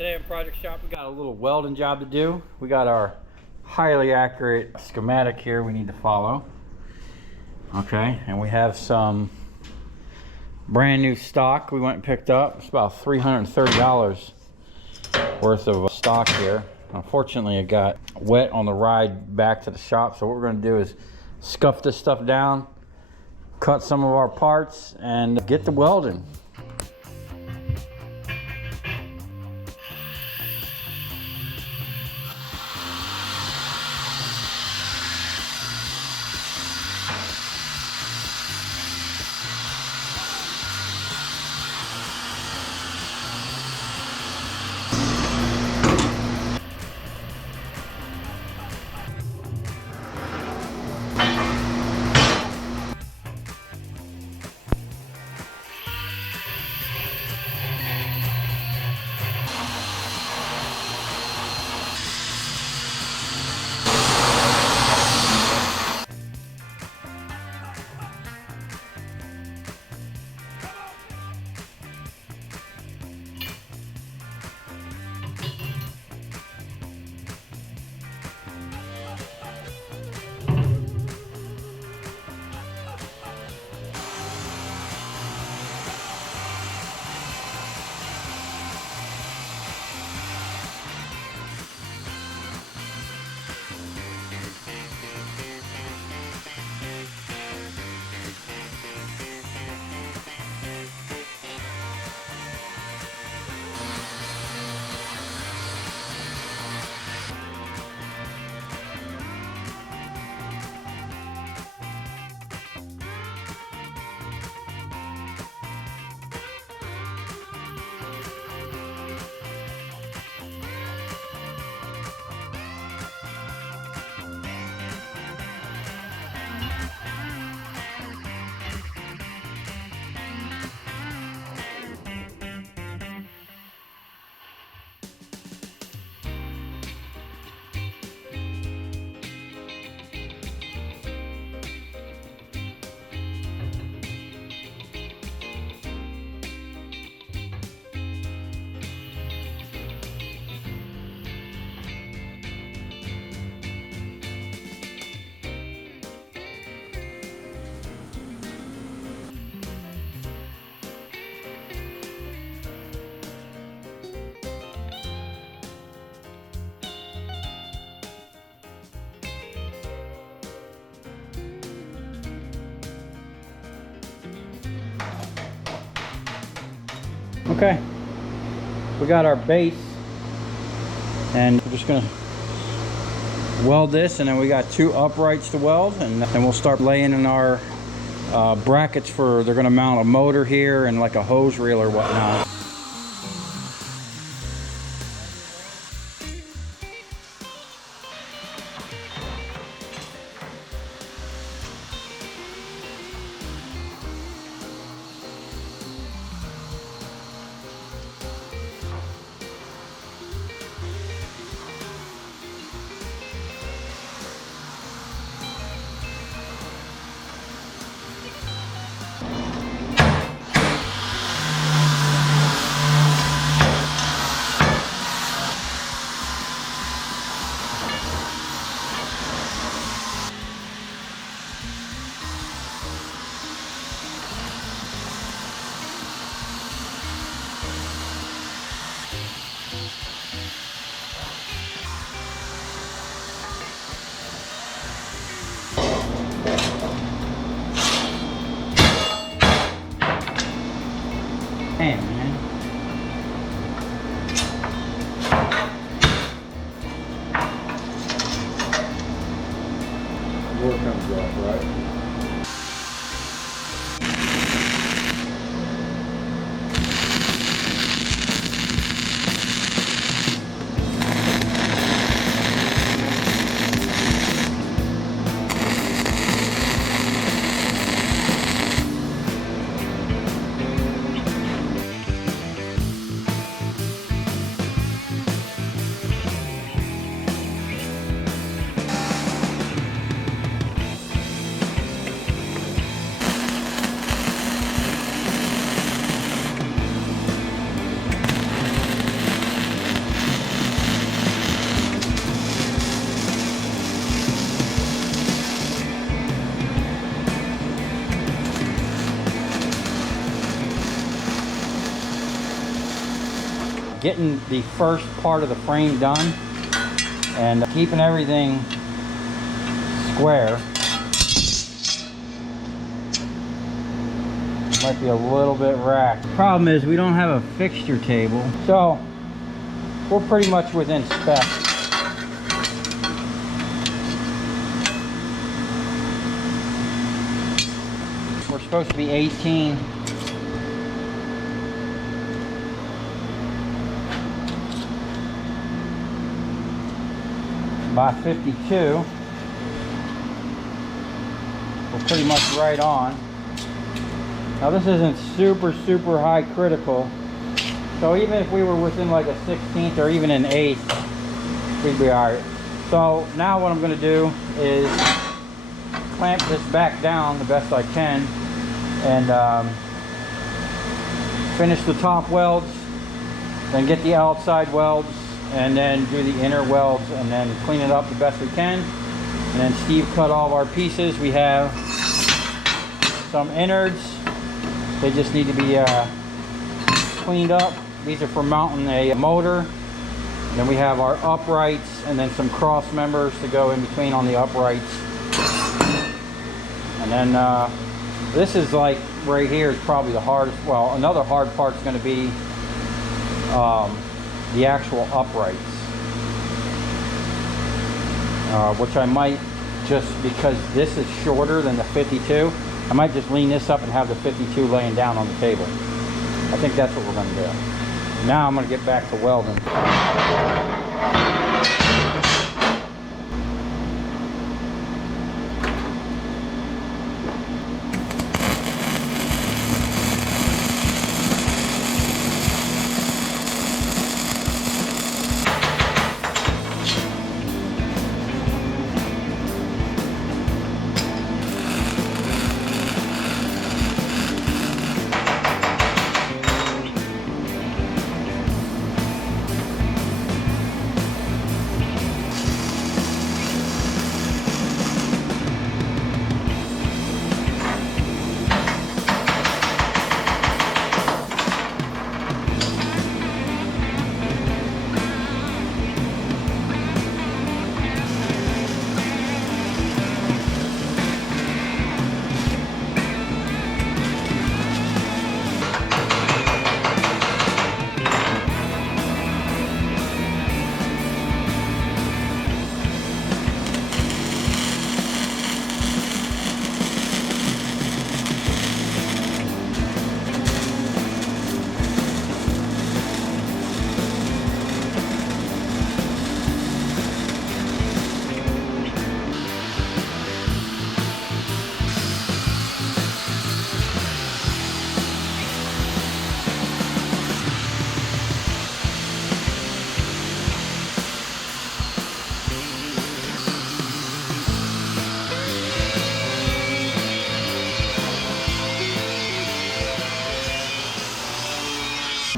Today in Project Shop we got a little welding job to do. We got our highly accurate schematic here we need to follow. Okay, and we have some brand new stock we went and picked up. It's about $330 worth of stock here. Unfortunately it got wet on the ride back to the shop, so what we're going to do is scuff this stuff down, cut some of our parts, and get the welding. Okay, we got our base, and we're just gonna weld this, and then we got 2 uprights to weld, and then we'll start laying in our brackets for, they're gonna mount a motor here and like a hose reel or whatnot. getting the first part of the frame done and keeping everything square. Might be a little bit racked. Problem is we don't have a fixture table, so we're pretty much within spec. We're supposed to be 18. By 52. We're pretty much right on. Now this isn't super high critical, so even if we were within like a 16th or even an 8th, we'd be alright. So now what I'm going to do is clamp this back down the best I can and finish the top welds, then get the outside welds, and then do the inner welds, and then clean it up the best we can. And then Steve cut all of our pieces. We have some innards. They just need to be cleaned up. These are for mounting a motor. Then we have our uprights and then some cross members to go in between on the uprights. And then this is like right here is probably the hardest. Well, another hard part is going to be the actual uprights, which I might, just because this is shorter than the 52, I might just lean this up and have the 52 laying down on the table. I think that's what we're going to do. Now I'm going to get back to welding.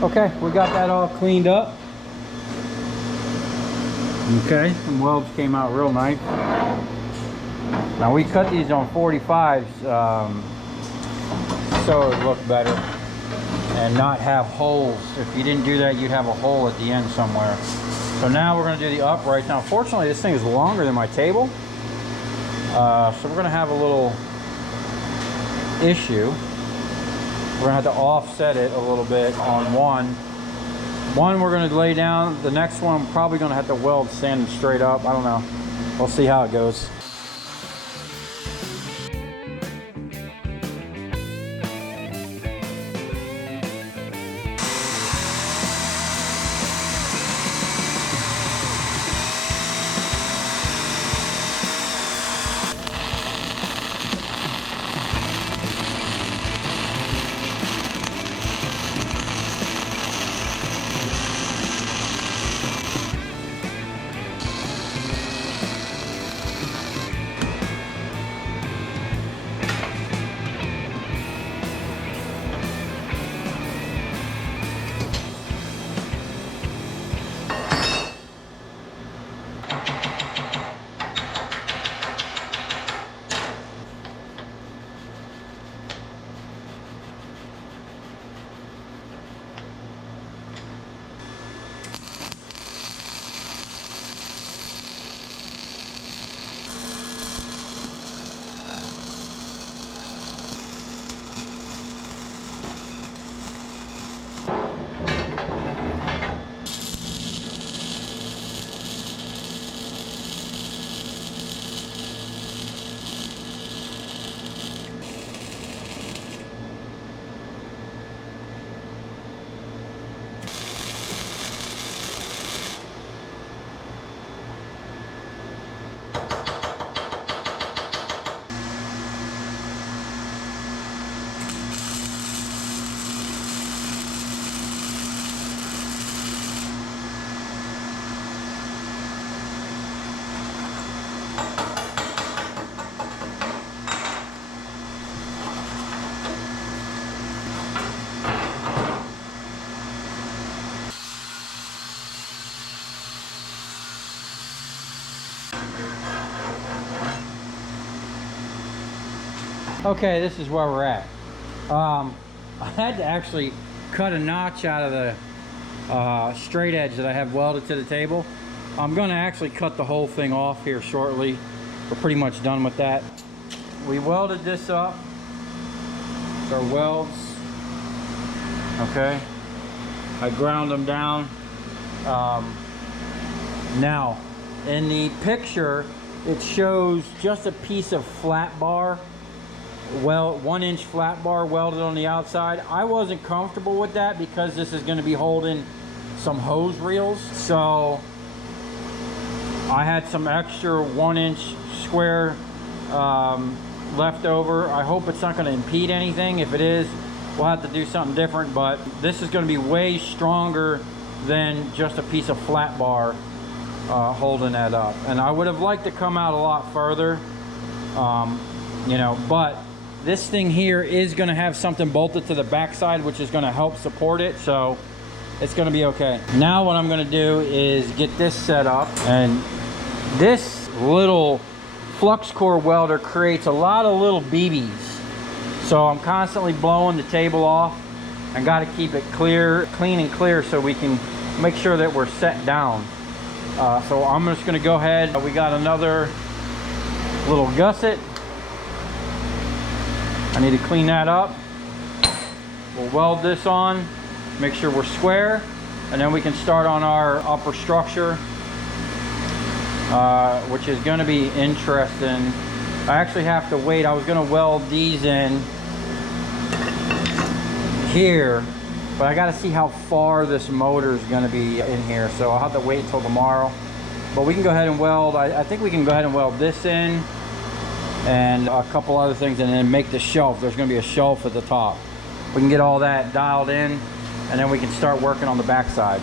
Okay, we got that all cleaned up. Okay, some welds came out real nice. Now we cut these on 45s so it would look better and not have holes. If you didn't do that, you'd have a hole at the end somewhere. So now we're going to do the uprights. Now fortunately this thing is longer than my table, so we're going to have a little issue. We're going to have to offset it a little bit on one. One we're going to lay down. The next one I'm probably going to have to weld sand straight up. I don't know. We'll see how it goes. Okay, this is where we're at. I had to actually cut a notch out of the straight edge that I have welded to the table. I'm gonna actually cut the whole thing off here shortly. We're pretty much done with that. We welded this up. Our welds. Okay. I ground them down. Now, in the picture, it shows just a piece of flat bar, 1 inch flat bar welded on the outside. I wasn't comfortable with that because this is going to be holding some hose reels. So I had some extra 1 inch square left over. I hope it's not going to impede anything. If it is, we'll have to do something different, but this is going to be way stronger than just a piece of flat bar holding that up. And I would have liked to come out a lot further, you know, but this thing here is going to have something bolted to the backside, which is going to help support it, so it's going to be okay. Now what I'm going to do is get this set up, and this little flux core welder creates a lot of little BBs, so I'm constantly blowing the table off and got to keep it clean and clear so we can make sure that we're set down. So I'm just going to go ahead. We got another little gusset. I need to clean that up. We'll weld this on, make sure we're square, and then we can start on our upper structure, which is going to be interesting. I actually have to wait. I was going to weld these in here, but I got to see how far this motor is going to be in here, so I'll have to wait until tomorrow. But we can go ahead and weld. I think we can go ahead and weld this in and a couple other things, and then make the shelf. There's going to be a shelf at the top. We can get all that dialed in, and then we can start working on the backside.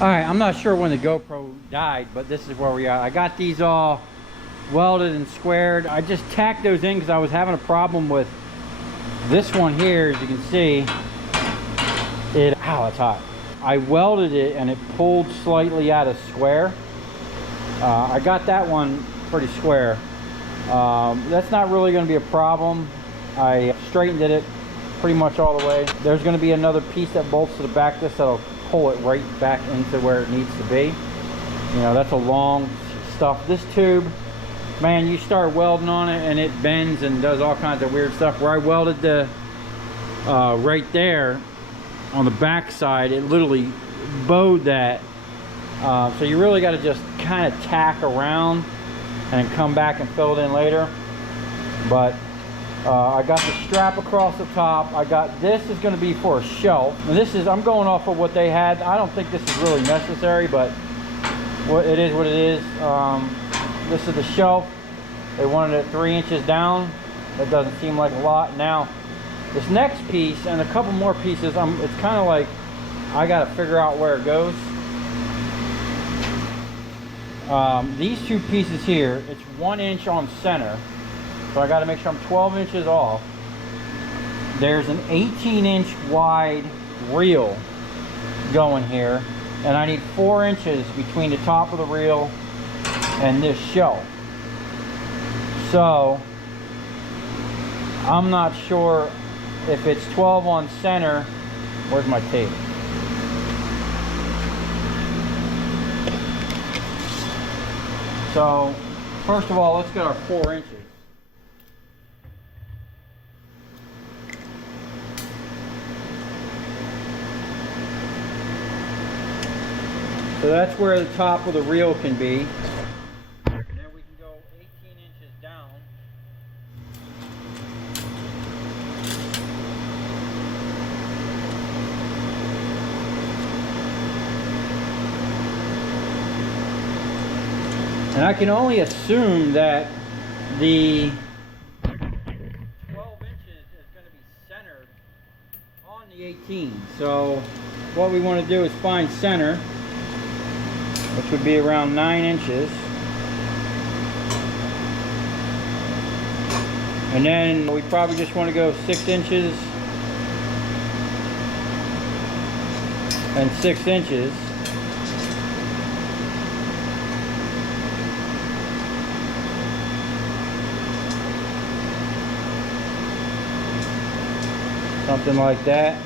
All right, I'm not sure when the GoPro died, but this is where we are. I got these all welded and squared. I just tacked those in because I was having a problem with this one here. As you can see, ow, it's hot. I welded it and it pulled slightly out of square. I got that one pretty square. That's not really going to be a problem. I straightened it pretty much all the way. There's going to be another piece that bolts to the back of this that'll pull it right back into where it needs to be. You know, that's a long stuff. This tube, man, you start welding on it and it bends and does all kinds of weird stuff. Where I welded the right there on the back side, it literally bowed that. So you really got to just kind of tack around and come back and fill it in later. But I got the strap across the top. I got this is going to be for a shelf. And this is, I'm going off of what they had. I don't think this is really necessary, but it is what it is. This is the shelf. They wanted it 3 inches down. That doesn't seem like a lot. Now, this next piece and a couple more pieces, it's kind of like I got to figure out where it goes. These two pieces here, it's 1 inch on center. So I got to make sure I'm 12 inches off. There's an 18-inch wide reel going here, and I need 4 inches between the top of the reel and this shelf. So I'm not sure if it's 12 on center. Where's my tape? So first of all, let's get our 4 inches. So that's where the top of the reel can be. And then we can go And I can only assume that the 12 inches is going to be centered on the 18. So what we want to do is find center, which would be around 9 inches. And then we probably just want to go 6 inches and 6 inches. Something like that.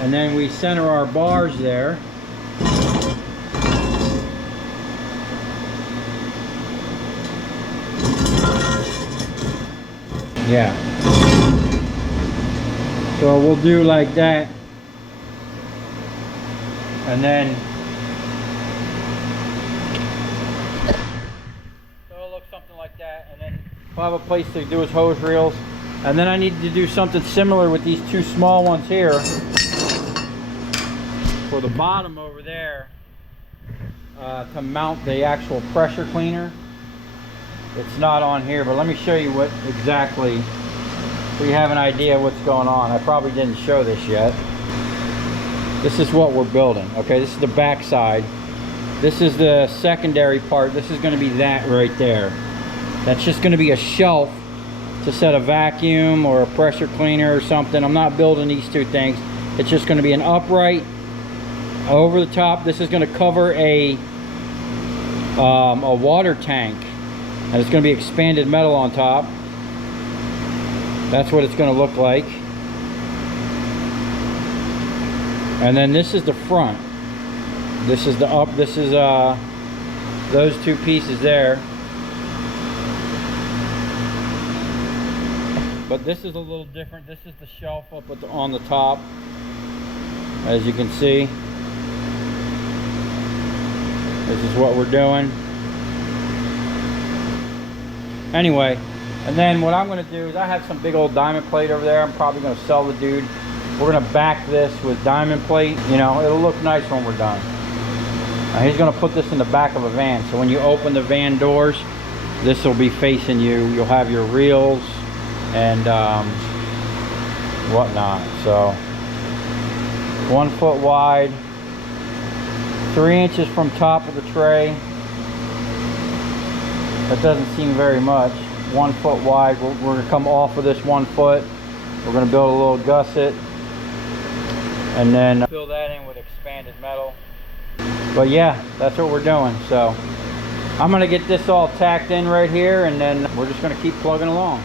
And then we center our bars there. Yeah. So we'll do like that. And then so it'll look something like that. And then we'll have a place to do his hose reels. And then I need to do something similar with these two small ones here for the bottom over there to mount the actual pressure cleaner. It's not on here, but let me show you what exactly, so you have an idea of what's going on. I probably didn't show this yet. This is what we're building. Okay, this is the back side. This is the secondary part. This is going to be that right there. That's just going to be a shelf to set a vacuum or a pressure cleaner or something. I'm not building these two things. It's just going to be an upright over the top. This is going to cover a water tank, and it's going to be expanded metal on top. That's what it's going to look like. And then this is the front. This is the up. This is those two pieces there. But this is a little different. This is the shelf up on the top, as you can see. This is what we're doing. Anyway, and then what I'm going to do is I have some big old diamond plate over there. I'm probably going to sell the dude. We're going to back this with diamond plate. You know, it'll look nice when we're done. He's going to put this in the back of a van. So when you open the van doors, this will be facing you. You'll have your reels and whatnot. So 1 foot wide, 3 inches from top of the tray. That doesn't seem very much. 1 foot wide. We're going to come off of this 1 foot. We're going to build a little gusset and then fill that in with expanded metal. But yeah, that's what we're doing. So I'm going to get this all tacked in right here, and then we're just going to keep plugging along.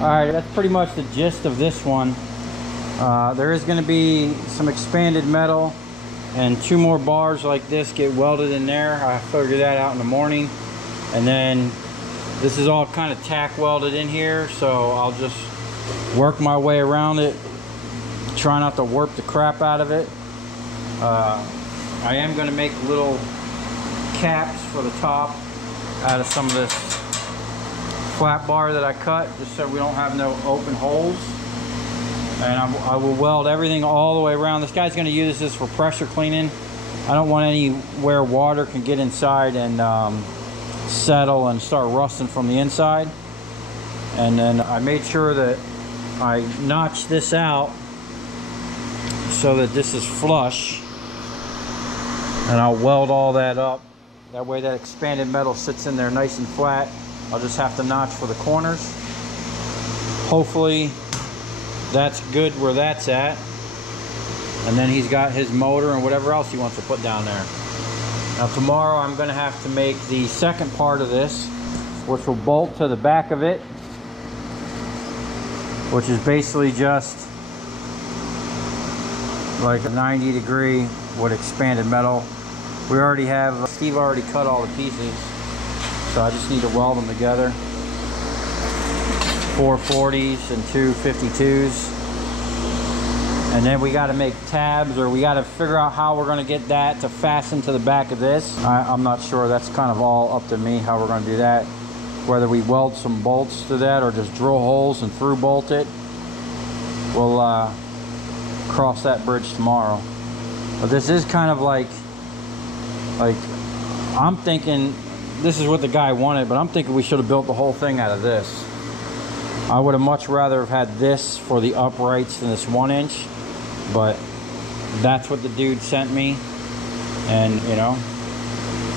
Alright, that's pretty much the gist of this one. There is going to be some expanded metal and 2 more bars like this get welded in there. I figured that out in the morning. And then This is all kind of tack welded in here, so I'll just work my way around it. Try not to warp the crap out of it. I am going to make little caps for the top out of some of this flat bar that I cut, just so we don't have no open holes. And I will weld everything all the way around. This guy's going to use this for pressure cleaning. I don't want anywhere water can get inside and settle and start rusting from the inside. And then I made sure that I notched this out so that this is flush, and I'll weld all that up. That way that expanded metal sits in there nice and flat. I'll just have to notch for the corners. Hopefully that's good where that's at. And then he's got his motor and whatever else he wants to put down there. Now tomorrow I'm going to have to make the second part of this, which will bolt to the back of it, which is basically just like a 90-degree with expanded metal. We already have, Steve already cut all the pieces, so I just need to weld them together. 4 40s and 2 52s. And then we got to make tabs, or we got to figure out how we're going to get that to fasten to the back of this. I'm not sure. That's kind of all up to me how we're going to do that. Whether we weld some bolts to that or just drill holes and through bolt it. We'll cross that bridge tomorrow. But this is kind of like I'm thinking this is what the guy wanted, but I'm thinking we should have built the whole thing out of this. I would have much rather have had this for the uprights than this 1-inch, but that's what the dude sent me, and you know,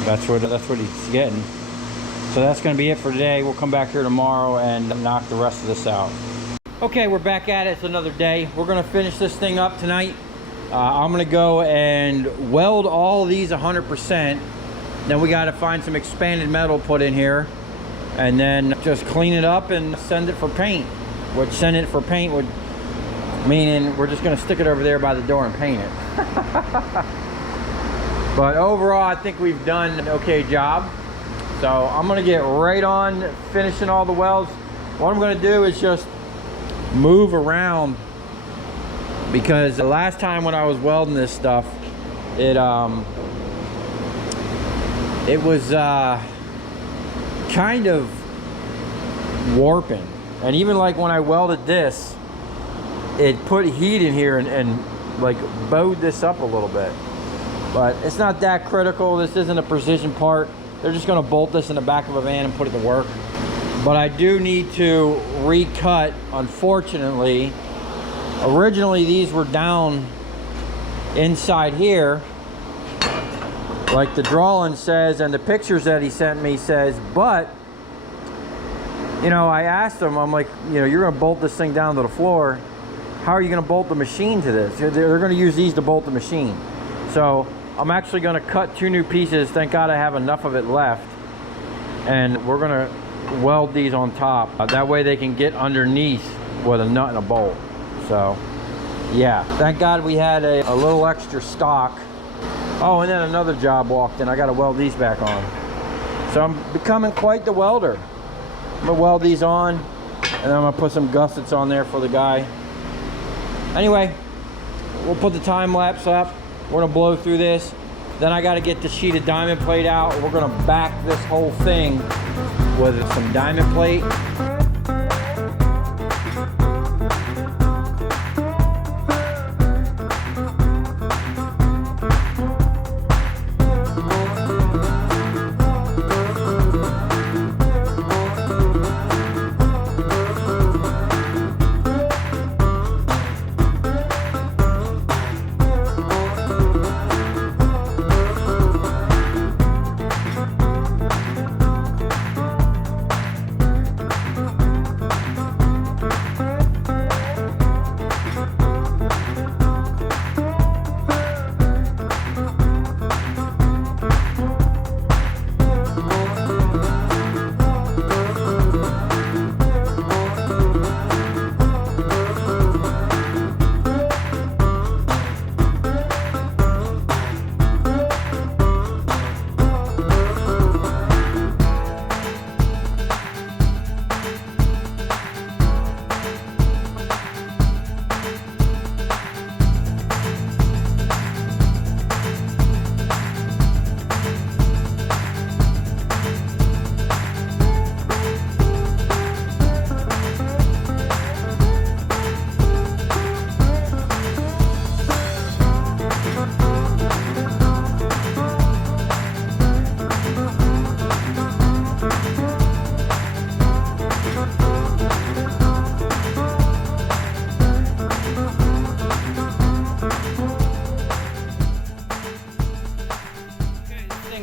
that's what he's getting. So that's going to be it for today. We'll come back here tomorrow and knock the rest of this out. Okay, we're back at it. It's another day. We're going to finish this thing up tonight. I'm going to go and weld all these 100%. Then we got to find some expanded metal put in here, and then just clean it up and send it for paint. Which send it for paint would meaning we're just going to stick it over there by the door and paint it. But overall, I think we've done an okay job. So I'm going to get right on finishing all the welds. What I'm going to do is just move around, because the last time when I was welding this stuff, it was kind of warping. And even like when I welded this, it put heat in here and like bowed this up a little bit. But it's not that critical. This isn't a precision part. They're just going to bolt this in the back of a van and put it to work. But I do need to recut, unfortunately. Originally these were down inside here, like the drawing says, and the pictures that he sent me says, but you know, I asked him, I'm like, you know, you're going to bolt this thing down to the floor. How are you going to bolt the machine to this? They're going to use these to bolt the machine. So I'm actually going to cut 2 new pieces. Thank God I have enough of it left. And we're going to weld these on top. That way they can get underneath with a nut and a bolt. So yeah, thank God we had a little extra stock. Oh, and then another job walked in. I got to weld these back on. So I'm becoming quite the welder. I'm going to weld these on, and then I'm going to put some gussets on there for the guy. Anyway, we'll put the time lapse up. We're going to blow through this. Then I got to get the sheet of diamond plate out. We're going to back this whole thing with some diamond plate.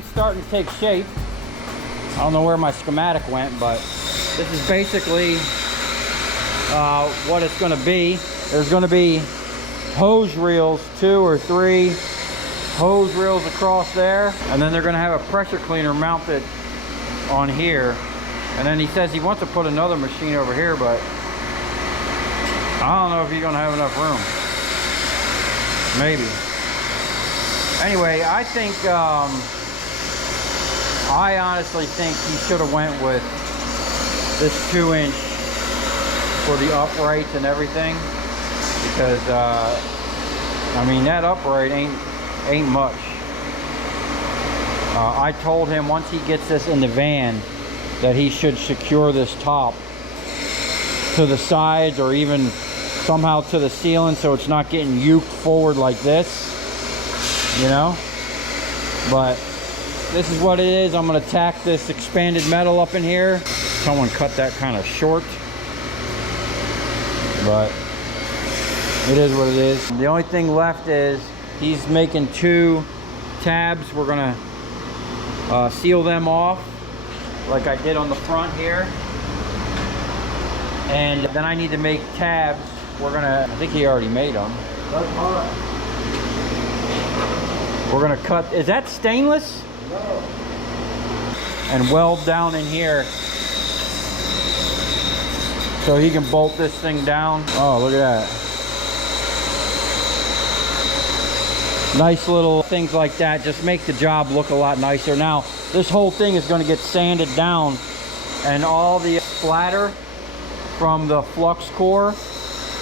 thing's starting to take shape. I don't know where my schematic went, but this is basically what it's going to be. There's going to be hose reels, 2 or 3 hose reels across there, and then they're going to have a pressure cleaner mounted on here. And then he says he wants to put another machine over here, but I don't know if he's going to have enough room. Maybe. Anyway, I think I honestly think he should have went with this 2-inch for the uprights and everything, because I mean, that upright ain't much. I told him once he gets this in the van that he should secure this top to the sides or even somehow to the ceiling so it's not getting uked forward like this, you know. But this is what it is. I'm going to tack this expanded metal up in here. Someone cut that kind of short, but it is what it is. The only thing left is he's making 2 tabs. We're going to seal them off like I did on the front here. And then I need to make tabs. We're going to, I think he already made them. We're going to cut, is that stainless? No. And weld down in here so he can bolt this thing down. Oh, look at that. Nice little things like that just make the job look a lot nicer. Now, this whole thing is going to get sanded down, and all the splatter from the flux core,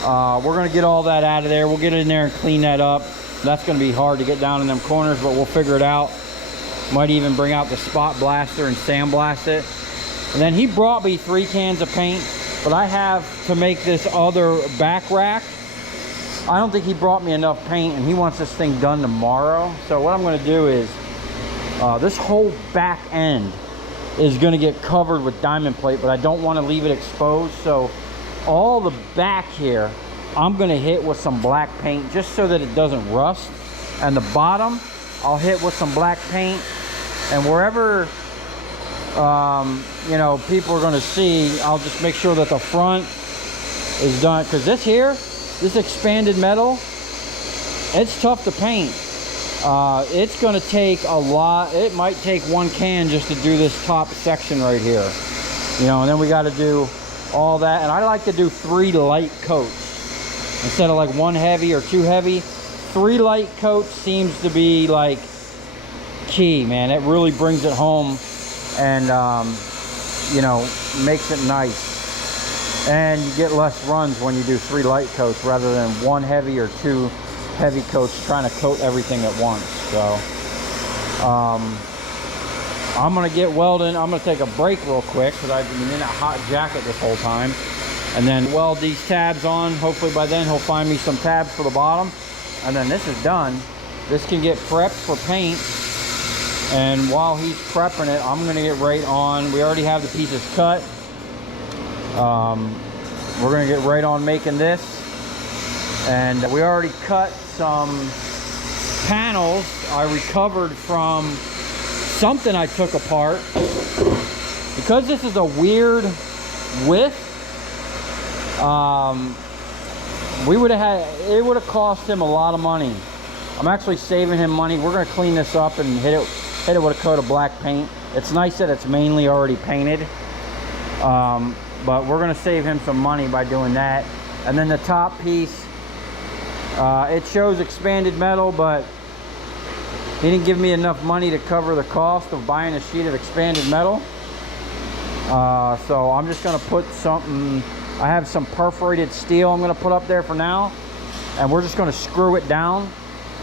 we're going to get all that out of there. We'll get in there and clean that up. That's going to be hard to get down in them corners, but we'll figure it out. Might even bring out the spot blaster and sandblast it. And then he brought me 3 cans of paint, but I have to make this other back rack. I don't think he brought me enough paint, and he wants this thing done tomorrow. So what I'm going to do is this whole back end is going to get covered with diamond plate, but I don't want to leave it exposed. So all the back here I'm going to hit with some black paint just so that it doesn't rust, and the bottom I'll hit with some black paint. And wherever you know, people are going to see, I'll just make sure that the front is done, because this expanded metal, it's tough to paint. It's going to take a lot. It might take 1 can just to do this top section right here, you know. And then we got to do all that, and I like to do 3 light coats instead of like 1 heavy or 2 heavy. 3 light coats seems to be like key, man. It really brings it home, and you know, makes it nice. And you get less runs when you do 3 light coats rather than 1 heavy or 2 heavy coats trying to coat everything at once. So I'm gonna get welding. I'm gonna take a break real quick because I've been in a hot jacket this whole time, and then weld these tabs on. Hopefully by then he'll find me some tabs for the bottom, and then this is done. This can get prepped for paint, and while he's prepping it, I'm gonna get right on. We already have the pieces cut. We're gonna get right on making this, and we already cut some panels I recovered from something I took apart. Because this is a weird width, it would have cost him a lot of money. I'm actually saving him money. We're gonna clean this up and hit it with a coat of black paint. It's nice that it's mainly already painted, but we're gonna save him some money by doing that. And then the top piece, it shows expanded metal, but he didn't give me enough money to cover the cost of buying a sheet of expanded metal. So I'm just gonna put something, I have some perforated steel I'm gonna put up there for now, and we're just gonna screw it down.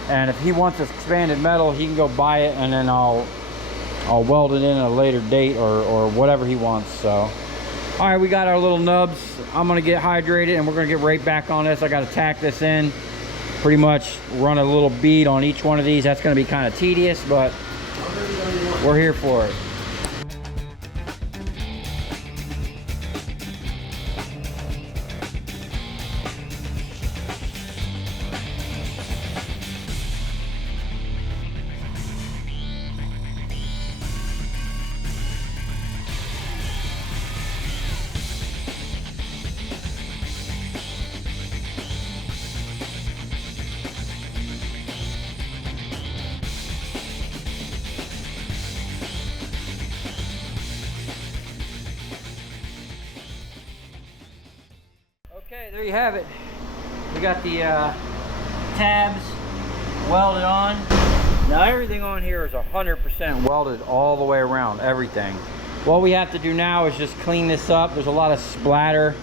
And if he wants this expanded metal, he can go buy it, and then I'll weld it in at a later date or whatever he wants. So all right, we got our little nubs. I'm gonna get hydrated, and we're gonna get right back on this. I gotta tack this in, pretty much run a little bead on each one of these. That's gonna be kind of tedious, but we're here for it. there you have it. We got the tabs welded on. Now everything on here is 100% welded all the way around, everything. What we have to do now is just clean this up. There's a lot of splatter.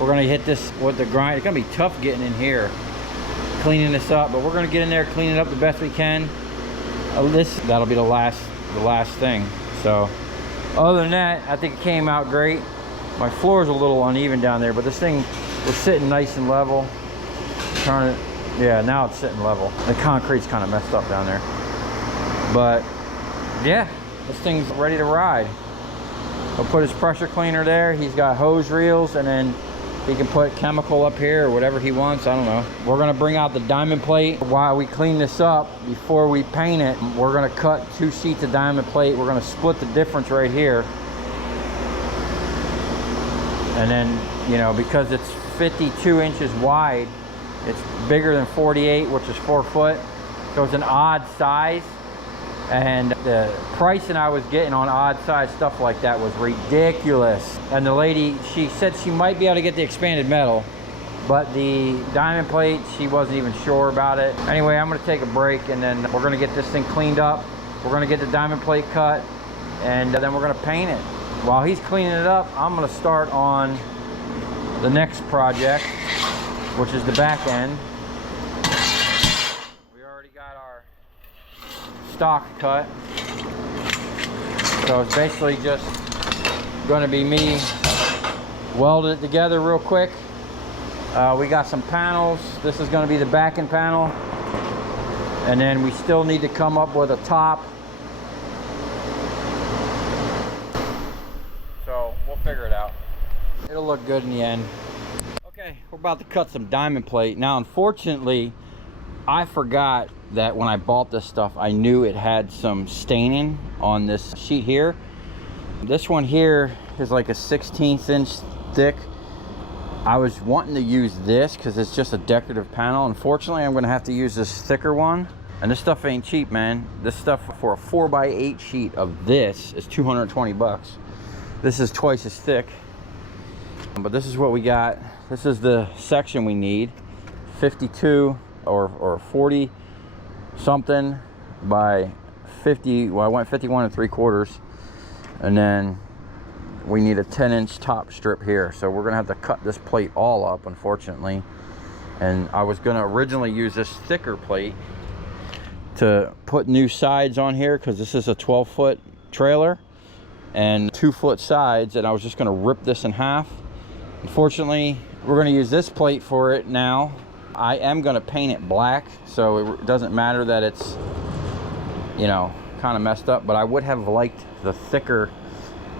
We're gonna hit this with the grind. It's gonna be tough getting in here, cleaning this up, but we're gonna get in there, clean it up the best we can. That'll be the last thing. So other than that, I think it came out great. My floor is a little uneven down there, but this thing was sitting nice and level. Turn it, yeah, now it's sitting level. The concrete's kind of messed up down there, but yeah, this thing's ready to ride. He'll put his pressure cleaner there. He's got hose reels, and then he can put chemical up here or whatever he wants. I don't know. We're gonna bring out the diamond plate. While we clean this up, before we paint it, we're gonna cut 2 sheets of diamond plate. We're gonna split the difference right here. And then, you know, because it's 52 inches wide, it's bigger than 48, which is 4 foot. So it's an odd size. And the pricing I was getting on odd size stuff like that was ridiculous. And the lady, she said she might be able to get the expanded metal, but the diamond plate, she wasn't even sure about it. Anyway, I'm gonna take a break, and then we're gonna get this thing cleaned up. We're gonna get the diamond plate cut, and then we're gonna paint it. While he's cleaning it up, I'm gonna start on the next project, which is the back end. We already got our stock cut, so it's basically just going to be me welding it together real quick. We got some panels. This is going to be the back end panel, and then we still need to come up with a top, so we'll figure it out. It'll look good in the end. Okay, we're about to cut some diamond plate. Now unfortunately, I forgot that when I bought this stuff, I knew it had some staining on this sheet here. This one here is like a 1/16 inch thick. I was wanting to use this because it's just a decorative panel. Unfortunately, I'm gonna have to use this thicker one. And this stuff ain't cheap, man. This stuff for a 4x8 sheet of this is 220 bucks. This is twice as thick. But this is what we got. This is the section we need. 52 or 40 something by 50. Well, I went 51 3/4, and then we need a 10-inch top strip here. So we're gonna have to cut this plate all up, unfortunately. And I was gonna originally use this thicker plate to put new sides on here, because this is a 12-foot trailer and 2-foot sides, and I was just gonna rip this in half. Unfortunately, we're gonna use this plate for it now. I am gonna paint it black, so it doesn't matter that it's, you know, kind of messed up, but I would have liked the thicker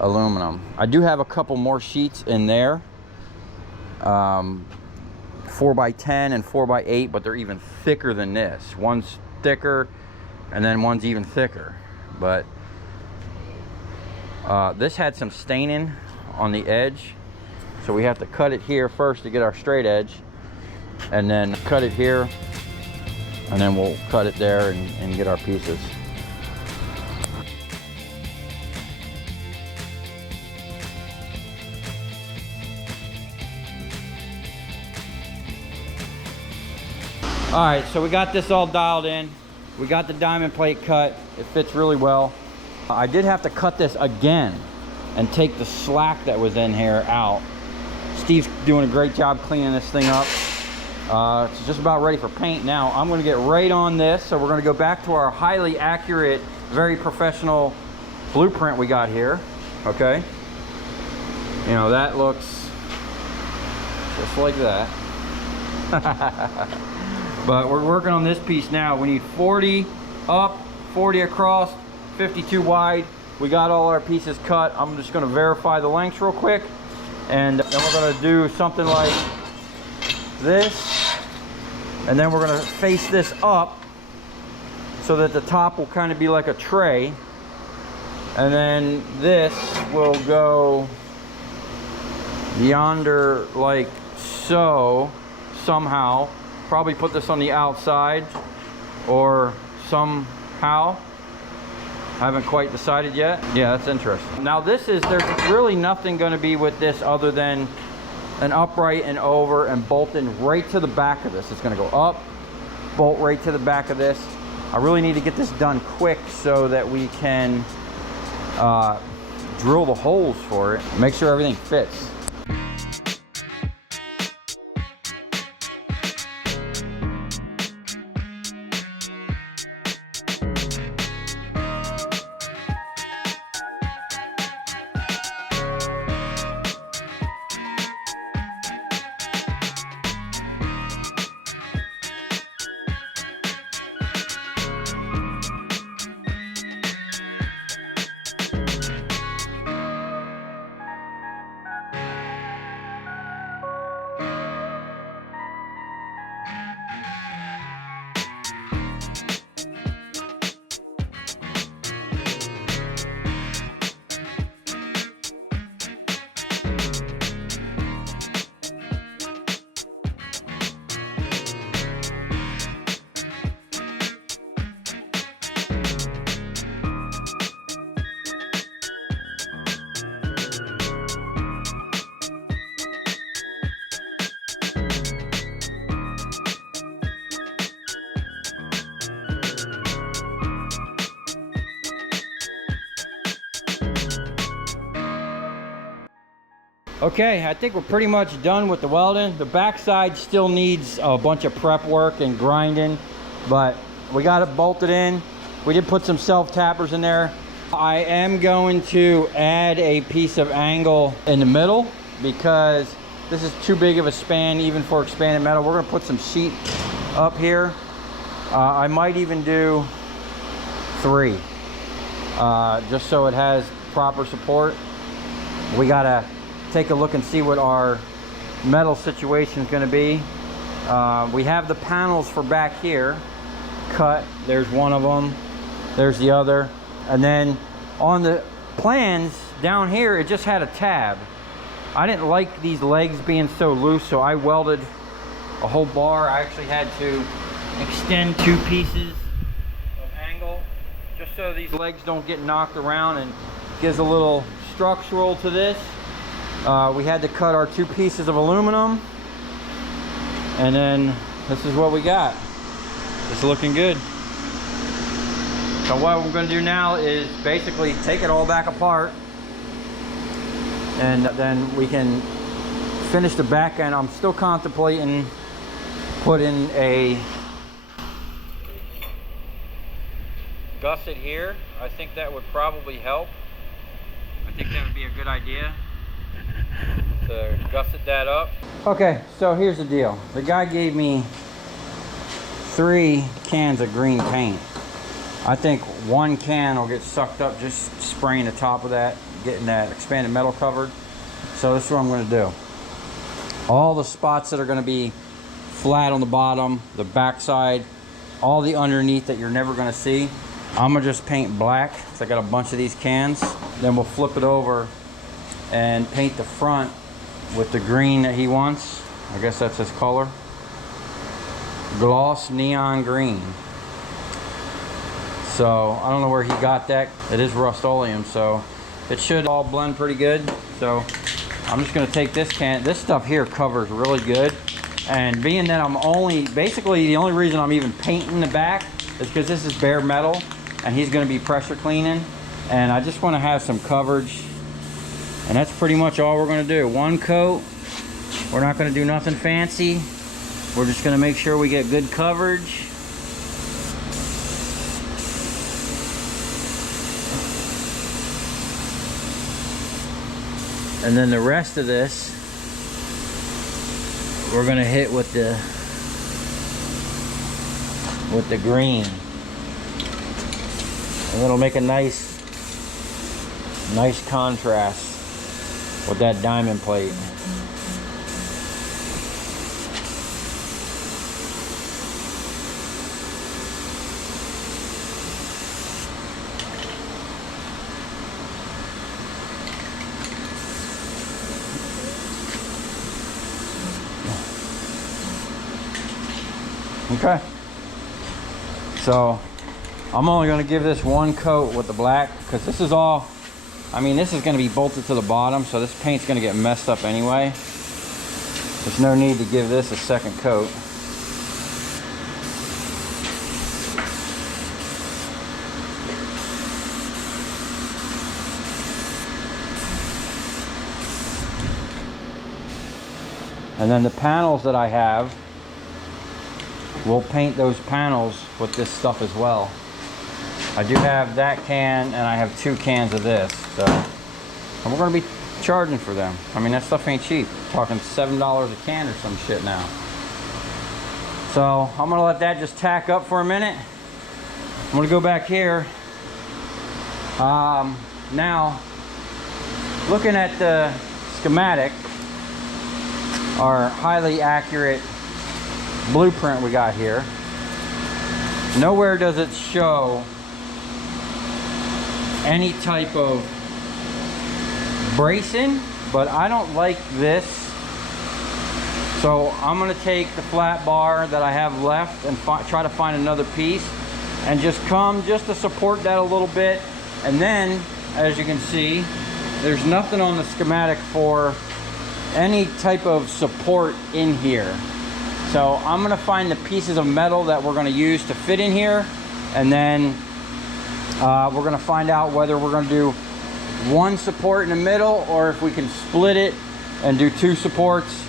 aluminum. I do have a couple more sheets in there, 4x10 and 4x8, but they're even thicker than this. One's thicker, and then one's even thicker. But this had some staining on the edge, so we have to cut it here first to get our straight edge, and then cut it here, and then we'll cut it there and get our pieces. All right, so we got this all dialed in. We got the diamond plate cut. It fits really well. I did have to cut this again and take the slack that was in here out. Steve's doing a great job cleaning this thing up. It's just about ready for paint now. I'm gonna get right on this. So we're gonna go back to our highly accurate, very professional blueprint we got here, okay? You know, that looks just like that. But we're working on this piece now. We need 40 up, 40 across, 52 wide. We got all our pieces cut. I'm just gonna verify the lengths real quick, and then we're gonna do something like this, and then we're gonna face this up so that the top will kind of be like a tray, and then this will go yonder like so somehow. Probably put this on the outside or somehow. I haven't quite decided yet. Yeah, that's interesting. Now this is, there's really nothing going to be with this other than an upright and over and bolting right to the back of this. It's gonna go up, bolt right to the back of this. I really need to get this done quick so that we can drill the holes for it, make sure everything fits. Okay, I think we're pretty much done with the welding. The backside still needs a bunch of prep work and grinding, but we got it bolted in. We did put some self-tappers in there. I am going to add a piece of angle in the middle because this is too big of a span even for expanded metal. We're gonna put some sheet up here. I might even do 3, just so it has proper support. We gotta take a look and see what our metal situation is going to be. We have the panels for back here cut. There's one of them, there's the other, and then on the plans down here it just had a tab. I didn't like these legs being so loose, so I welded a whole bar. I actually had to extend 2 pieces of angle just so these legs don't get knocked around, and gives a little structural to this. We had to cut our 2 pieces of aluminum, and then this is what we got. It's looking good. So what we're going to do now is basically take it all back apart, and then we can finish the back end. I'm still contemplating putting a gusset here. I think that would probably help. I think that would be a good idea to gusset that up. Okay, so here's the deal. The guy gave me 3 cans of green paint. I think 1 can will get sucked up just spraying the top of that, getting that expanded metal covered. So this is what I'm going to do. All the spots that are going to be flat on the bottom, the backside, all the underneath that you're never going to see, I'm going to just paint black. So I got a bunch of these cans. Then we'll flip it over and paint the front with the green that he wants. I guess that's his color. Gloss neon green. So I don't know where he got that. It is Rust-Oleum, so it should all blend pretty good. So I'm just gonna take this can. This stuff here covers really good. And being that I'm basically the only reason I'm even painting the back is because this is bare metal and he's gonna be pressure cleaning. And I just wanna have some coverage. And that's pretty much all we're gonna do. 1 coat. We're not gonna do nothing fancy. We're just gonna make sure we get good coverage. And then the rest of this, we're gonna hit with the green. And it'll make a nice contrast with that diamond plate. Okay, so I'm only going to give this 1 coat with the black because this is all, I mean, this is going to be bolted to the bottom, so this paint's going to get messed up anyway. There's no need to give this a second coat. And then the panels that I have, we'll paint those panels with this stuff as well. I do have that can, and I have 2 cans of this. So, and we're going to be charging for them. I mean, that stuff ain't cheap. We're talking $7 a can or some shit now. So I'm going to let that just tack up for a minute. I'm going to go back here. Now, looking at the schematic, our highly accurate blueprint we got here, nowhere does it show any type of bracing, but I don't like this, so I'm going to take the flat bar that I have left and try to find another piece and just to support that a little bit. And then, as you can see, there's nothing on the schematic for any type of support in here. So I'm going to find the pieces of metal that we're going to use to fit in here, and then we're going to find out whether we're going to do one support in the middle or if we can split it and do 2 supports.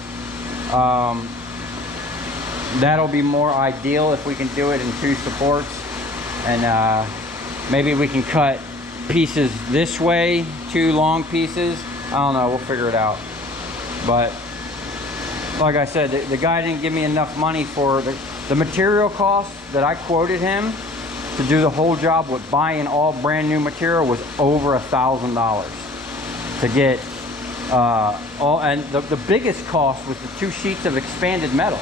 That'll be more ideal if we can do it in 2 supports, and maybe we can cut pieces this way, 2 long pieces. I don't know, we'll figure it out. But like I said, the guy didn't give me enough money for the material cost that I quoted him to do the whole job with buying all brand new material was over $1,000 to get all. And the biggest cost was the 2 sheets of expanded metal.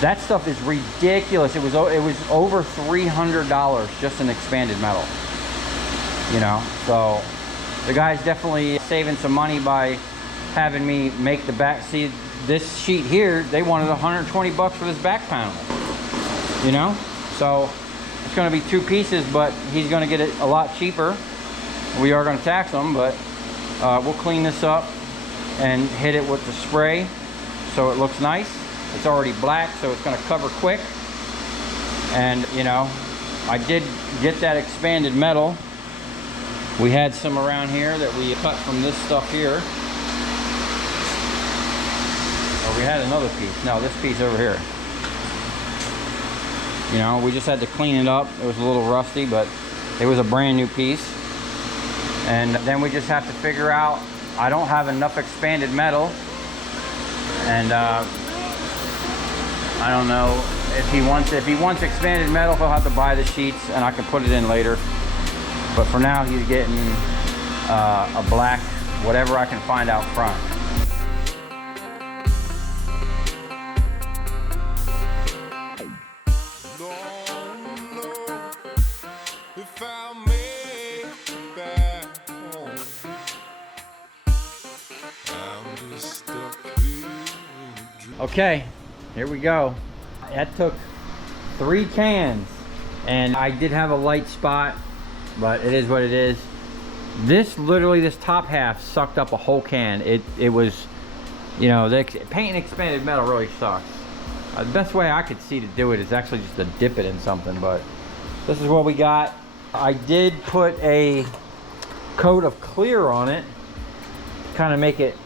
That stuff is ridiculous. It was over $300 just in expanded metal. You know, so the guy's definitely saving some money by having me make the back. See, this sheet here, they wanted 120 bucks for this back panel, you know. So it's going to be 2 pieces, but he's going to get it a lot cheaper. We are going to tax him, but we'll clean this up and hit it with the spray so it looks nice. It's already black, so it's going to cover quick. And you know, I did get that expanded metal. We had some around here that we cut from this stuff here. We had another piece. No, this piece over here. You know, we just had to clean it up. It was a little rusty, but it was a brand new piece. And then we just have to figure out, I don't have enough expanded metal. And I don't know if he wants expanded metal, he'll have to buy the sheets and I can put it in later. But for now, he's getting a black, whatever I can find out front. Okay, here we go. That took 3 cans, and I did have a light spot, but it is what it is. This top half sucked up a whole can. It was, you know, the painting expanded metal really sucks. The best way I could see to do it is actually just to dip it in something, but this is what we got. I did put a coat of clear on it, kind of make it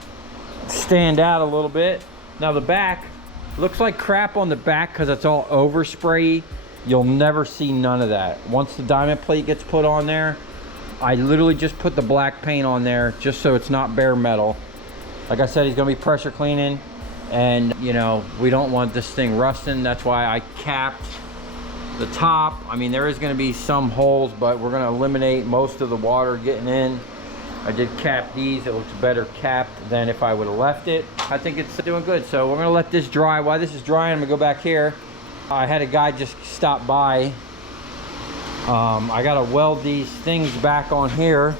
stand out a little bit. Now the back looks like crap on the back because it's all overspray. You'll never see none of that. Once the diamond plate gets put on there, I literally just put the black paint on there just so it's not bare metal. Like I said, he's gonna be pressure cleaning, and you know, we don't want this thing rusting. That's why I capped the top. I mean, there is gonna be some holes, but we're gonna eliminate most of the water getting in. I did cap these. It looks better capped than if I would have left it. I think it's doing good. So we're gonna let this dry. While this is drying, I'm gonna go back here. I had a guy just stop by. I gotta weld these things back on here.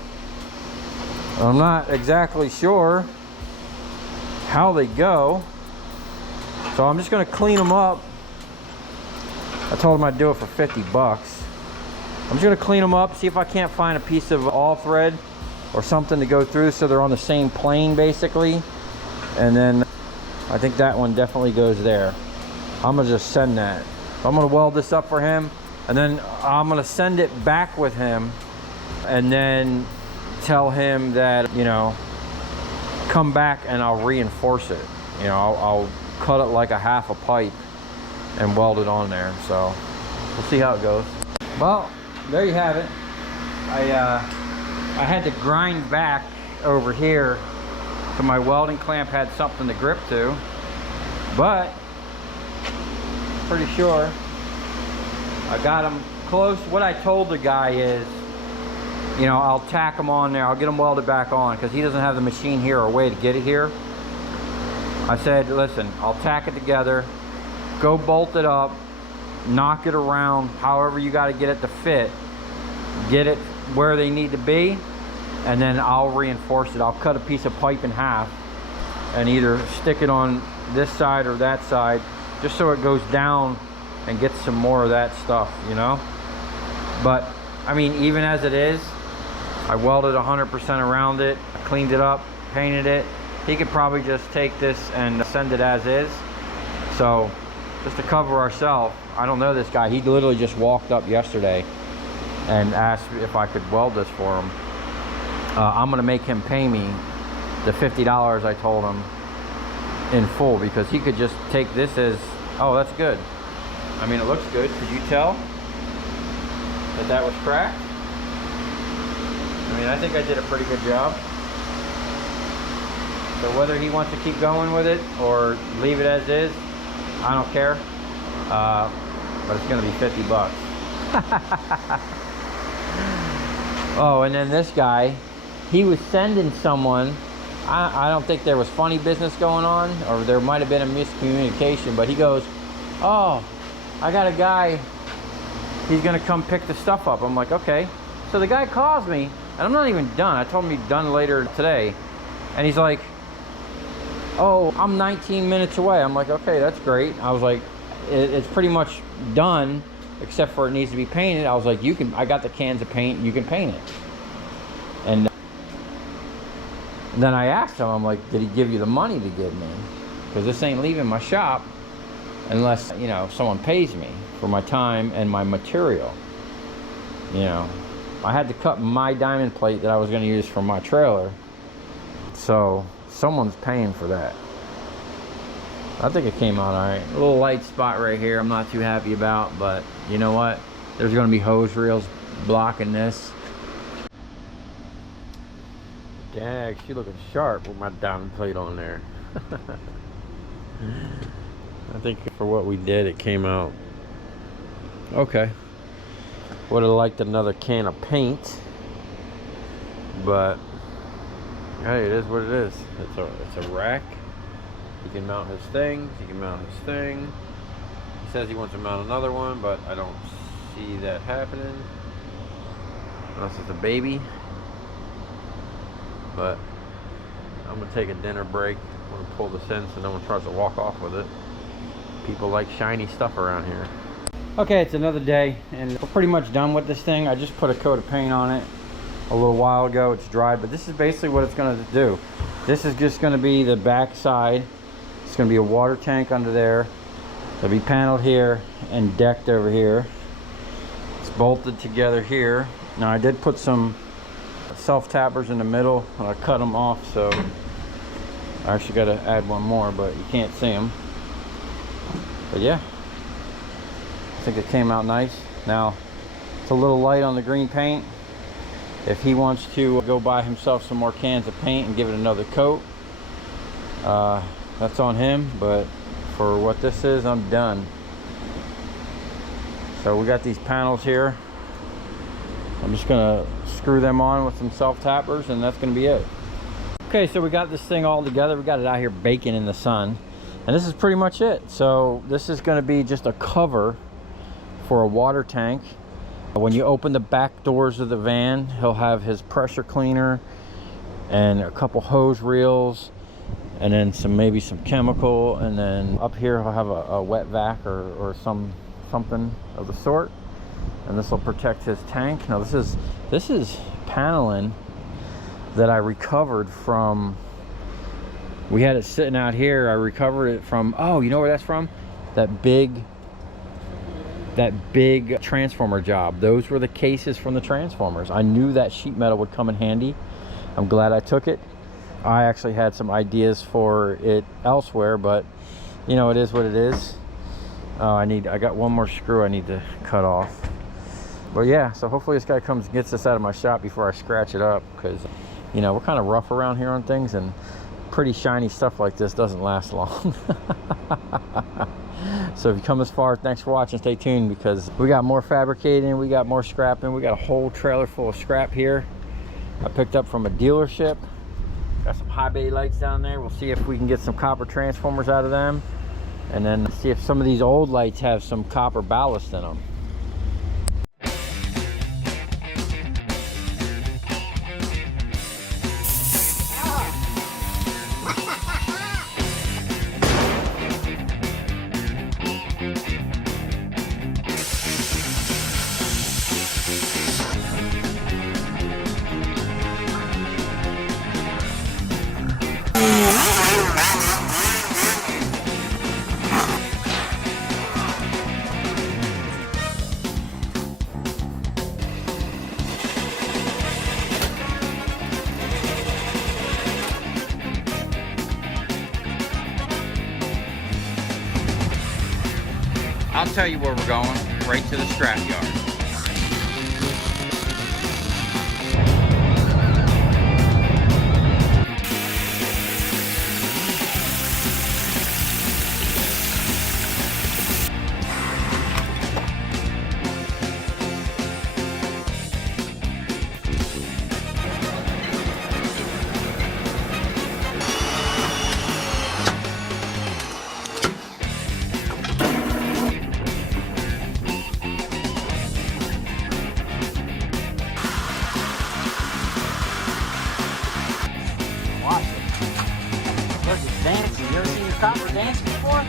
I'm not exactly sure how they go, so I'm just gonna clean them up. I told him I'd do it for 50 bucks. I'm just gonna clean them up, see if I can't find a piece of all thread or something to go through so they're on the same plane basically, and then I think that one definitely goes there. I'm gonna just send that. I'm gonna weld this up for him, and then I'm gonna send it back with him, and then tell him that, you know, come back and I'll reinforce it. You know, I'll cut it like a half a pipe and weld it on there. So we'll see how it goes. Well, there you have it. I had to grind back over here so my welding clamp had something to grip to, but pretty sure I got them close. What I told the guy is, you know, I'll tack them on there. I'll get them welded back on because he doesn't have the machine here or a way to get it here. I said, listen, I'll tack it together, go bolt it up, knock it around, however you got to get it to fit, get it where they need to be, and then I'll reinforce it. I'll cut a piece of pipe in half and either stick it on this side or that side, just so it goes down and gets some more of that stuff, you know. But I mean, even as it is, I welded 100% around it, cleaned it up, painted it. He could probably just take this and send it as is. So just to cover ourselves, I don't know this guy. He literally just walked up yesterday and asked if I could weld this for him. I'm gonna make him pay me the $50 I told him in full, because he could just take this as, oh, that's good. I mean, it looks good. Could you tell that that was cracked? I mean, I think I did a pretty good job. So whether he wants to keep going with it or leave it as is, I don't care. But it's gonna be 50 bucks. Oh, and then this guy, he was sending someone, I don't think there was funny business going on, or there might have been a miscommunication, but he goes, oh, I got a guy, he's gonna come pick the stuff up. I'm like, okay. So the guy calls me, and I'm not even done. I told him he'd done later today. And he's like, oh, I'm 19 minutes away. I'm like, okay, that's great. I was like, it's pretty much done, except for it needs to be painted. I was like, I got the cans of paint, you can paint it. And then I asked him, I'm like, did he give you the money to give me? Because this ain't leaving my shop unless, you know, someone pays me for my time and my material. You know, I had to cut my diamond plate that I was going to use for my trailer. So someone's paying for that. I think it came out all right. A little light spot right here I'm not too happy about, but you know what? There's going to be hose reels blocking this. Dang, she looking sharp with my diamond plate on there. I think for what we did, it came out okay. Would have liked another can of paint, but hey, it is what it is. It's a rack. He can mount his things. He can mount his thing. He says he wants to mount another one, but I don't see that happening unless it's a baby. But I'm gonna take a dinner break. I'm gonna pull this in so no one tries to walk off with it. People like shiny stuff around here. Okay, it's another day, and we're pretty much done with this thing. I just put a coat of paint on it a little while ago. It's dry, but this is basically what it's gonna do. This is just gonna be the back side. It's gonna be a water tank under there. It'll be paneled here and decked over here. It's bolted together here. Now I did put some self-tappers in the middle, and I cut them off, so I actually got to add one more, but you can't see them. But yeah, I think it came out nice. Now it's a little light on the green paint. If he wants to go buy himself some more cans of paint and give it another coat, that's on him, but for what this is, I'm done. So we got these panels here. I'm just gonna screw them on with some self-tappers, and that's gonna be it. Okay, so we got this thing all together. We got it out here baking in the sun, and this is pretty much it. So this is gonna be just a cover for a water tank. When you open the back doors of the van, he'll have his pressure cleaner and a couple hose reels, and then maybe some chemical, and then up here he'll have a wet vac or something of the sort. And this will protect his tank. Now this is paneling that I recovered from We had it sitting out here. I recovered it from, oh, you know where that's from? That big transformer job. Those were the cases from the transformers. I knew that sheet metal would come in handy. I'm glad I took it. I actually had some ideas for it elsewhere, but you know, it is what it is. I got one more screw I need to cut off. But yeah, so hopefully this guy comes and gets this out of my shop before I scratch it up, because you know, we're kind of rough around here on things, and pretty shiny stuff like this doesn't last long. So if you come this far, thanks for watching. Stay tuned, because we got more fabricating, we got more scrapping. We got a whole trailer full of scrap here I picked up from a dealership. Got some high bay lights down there. We'll see if we can get some copper transformers out of them, and then see if some of these old lights have some copper ballast in them. I'll tell you where we're going, right to the scrap yard. Dancing. You ever seen your copper dance before?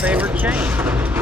Favorite chain.